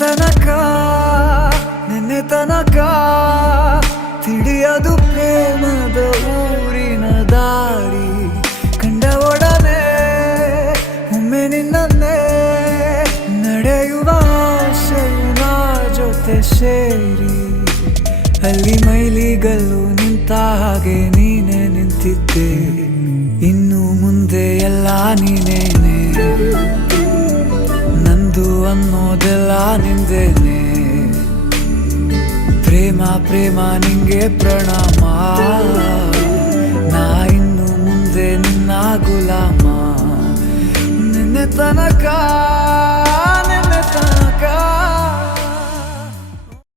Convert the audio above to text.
ತನಕ ನಿನ್ನೆ ತನಕ ತಿಳಿಯದು ಪ್ರೇಮದ ಊರಿನ ದಾರಿ ಕಂಡ ಒಡನೆ ಒಮ್ಮೆ ನಿನ್ನೇ ನಡೆಯುವ ಆಸೆಯ ಜೊತೆ ಸೇರಿ ಅಲ್ಲಿ ಮೈಲಿಗಲ್ಲು ನಿಂತ ಹಾಗೆ ನೀನೆ ನಿಂತಿದ್ದೆ ಇನ್ನು ಮುಂದೆ ಎಲ್ಲ ನೀನೇನೆ ನಂದು ಅನ್ನೋದೆಲ್ಲ ನಿಂದೇನೆ ಪ್ರೇಮ ಪ್ರೇಮ ನಿಂಗೆ ಪ್ರಣಾಮ ನಾ ಇನ್ನು ಮುಂದೆ ನಿನ್ನ ಗುಲಾಮ ನಿನ್ನೆ ತನಕ